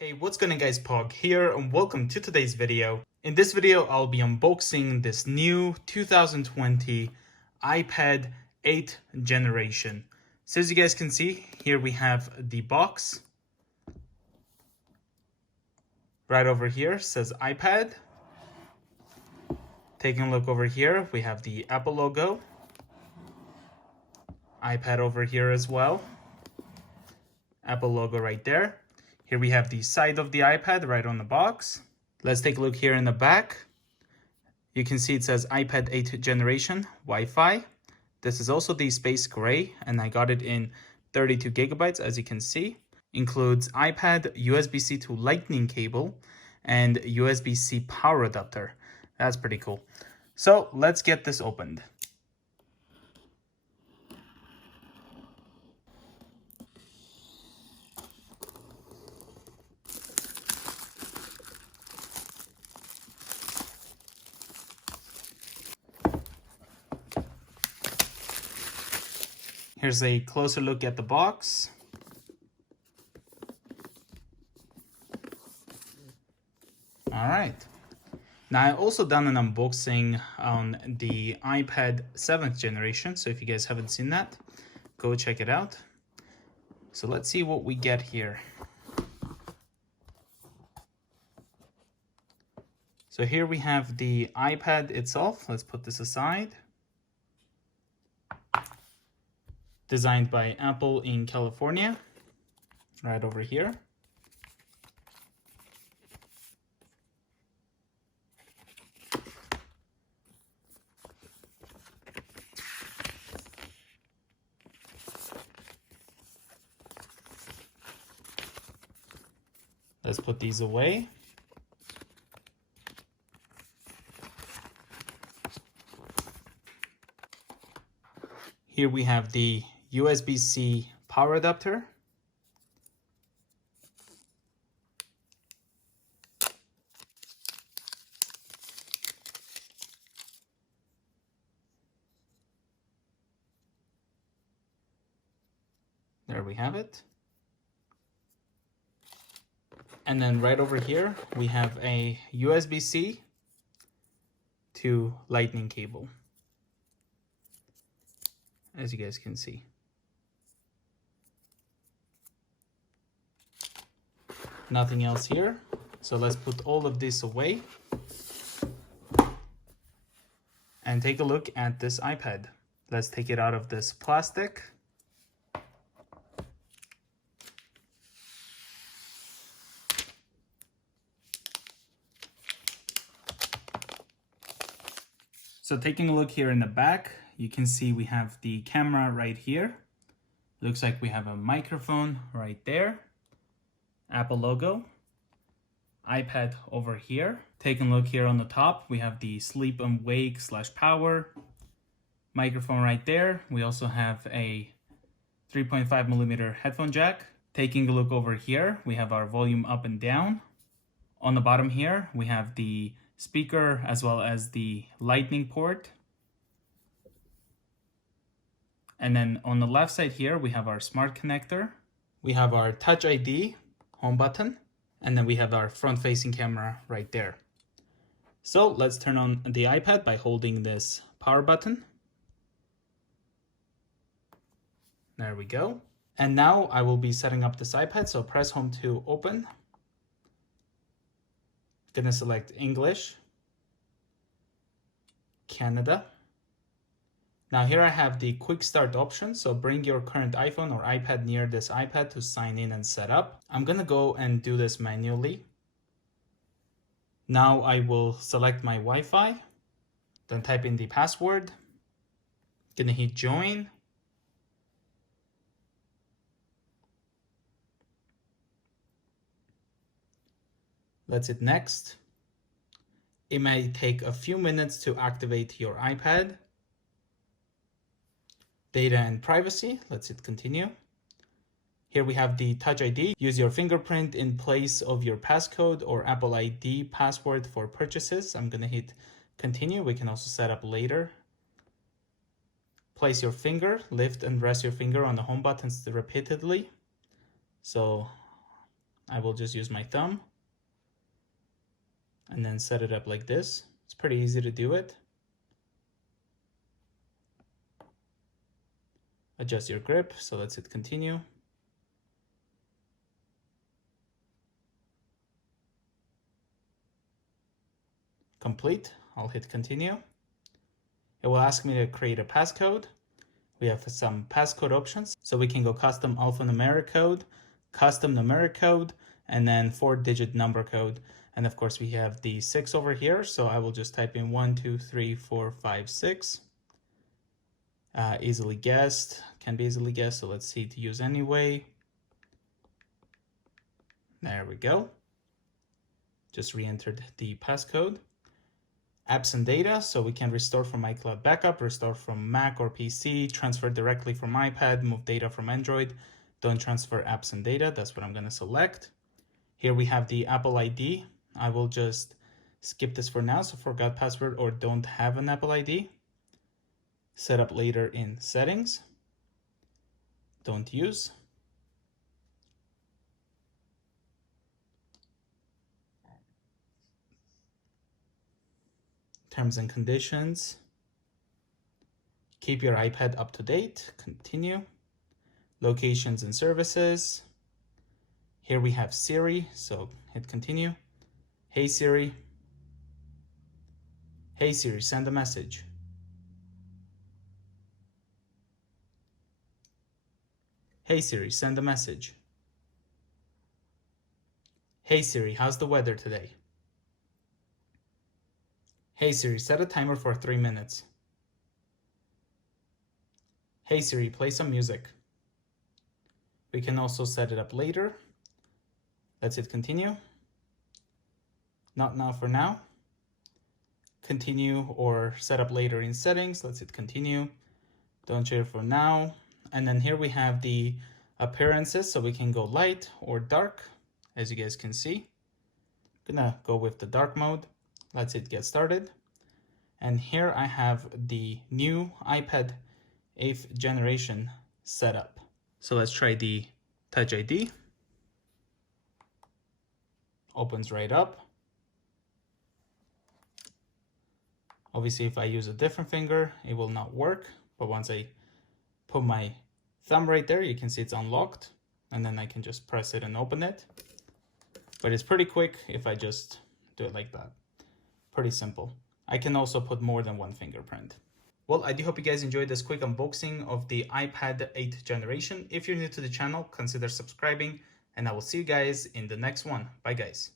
Hey, what's going on guys, Pog here and welcome to today's video. In this video, I'll be unboxing this new 2020 iPad 8th generation. So as you guys can see, here we have the box. Right over here says iPad. Taking a look over here, we have the Apple logo. iPad over here as well. Apple logo right there. Here we have the side of the iPad right on the box. Let's take a look here in the back. You can see it says iPad 8th generation Wi-Fi. This is also the space gray and I got it in 32 gigabytes as you can see. Includes iPad, USB-C to lightning cable and USB-C power adapter. That's pretty cool. So let's get this opened. Here's a closer look at the box. All right. Now I also done an unboxing on the iPad 7th generation. So if you guys haven't seen that, go check it out. So let's see what we get here. So here we have the iPad itself. Let's put this aside. Designed by Apple in California, right over here. Let's put these away. Here we have the USB-C power adapter. There we have it. And then right over here, we have a USB-C to lightning cable, as you guys can see. Nothing else here. So let's put all of this away and take a look at this iPad. Let's take it out of this plastic. So taking a look here in the back, you can see we have the camera right here. Looks like we have a microphone right there. Apple logo. iPad over here. Taking a look here on the top, we have the sleep and wake / power. Microphone right there. We also have a 3.5mm headphone jack. Taking a look over here, we have our volume up and down. On the bottom here, we have the speaker as well as the lightning port. And then on the left side here, we have our smart connector. We have our Touch ID home button. And then we have our front-facing camera right there. So let's turn on the iPad by holding this power button. There we go. And now I will be setting up this iPad. So press home to open. Gonna select English, Canada. Now here I have the quick start option. So bring your current iPhone or iPad near this iPad to sign in and set up. I'm gonna go and do this manually. Now I will select my Wi-Fi, then type in the password. Gonna hit join. Let's hit next. It may take a few minutes to activate your iPad. Data and privacy, let's hit continue. Here we have the Touch ID. Use your fingerprint in place of your passcode or Apple ID password for purchases. I'm gonna hit continue. We can also set up later. Place your finger, lift and rest your finger on the home buttons repeatedly. So I will just use my thumb and then set it up like this. It's pretty easy to do it. Adjust your grip, so let's hit continue. Complete. I'll hit continue. It will ask me to create a passcode. We have some passcode options, so we can go custom alphanumeric code, custom numeric code, and then 4-digit number code. And of course we have the 6 over here, so I will just type in 1, 2, 3, 4, 5, 6. Easily guessed, can be easily guessed, so let's see to use anyway. There we go. Just re-entered the passcode. Apps and data, so we can restore from iCloud backup, restore from Mac or PC, transfer directly from iPad, move data from Android. Don't transfer apps and data, that's what I'm going to select. Here we have the Apple ID. I will just skip this for now, so forgot password or don't have an Apple ID. Set up later in settings. Don't use. Terms and conditions. Keep your iPad up to date. Continue. Locations and services. Here we have Siri, so hit continue. Hey Siri. Hey Siri, send a message. Hey Siri, send a message. Hey Siri, how's the weather today? Hey Siri, set a timer for 3 minutes. Hey Siri, play some music. We can also set it up later. Let's hit continue. Not now for now. Continue or set up later in settings. Let's hit continue. Don't share for now. And then here we have the appearances, so we can go light or dark, as you guys can see. I'm gonna go with the dark mode. Let's hit get started. And here I have the new iPad 8th generation setup. So let's try the Touch ID. Opens right up. Obviously, if I use a different finger, it will not work. But once I put my thumb right there, you can see it's unlocked. And then I can just press it and open it. But it's pretty quick if I just do it like that. Pretty simple. I can also put more than one fingerprint. Well, I do hope you guys enjoyed this quick unboxing of the iPad 8th generation. If you're new to the channel, consider subscribing, and I will see you guys in the next one. Bye guys.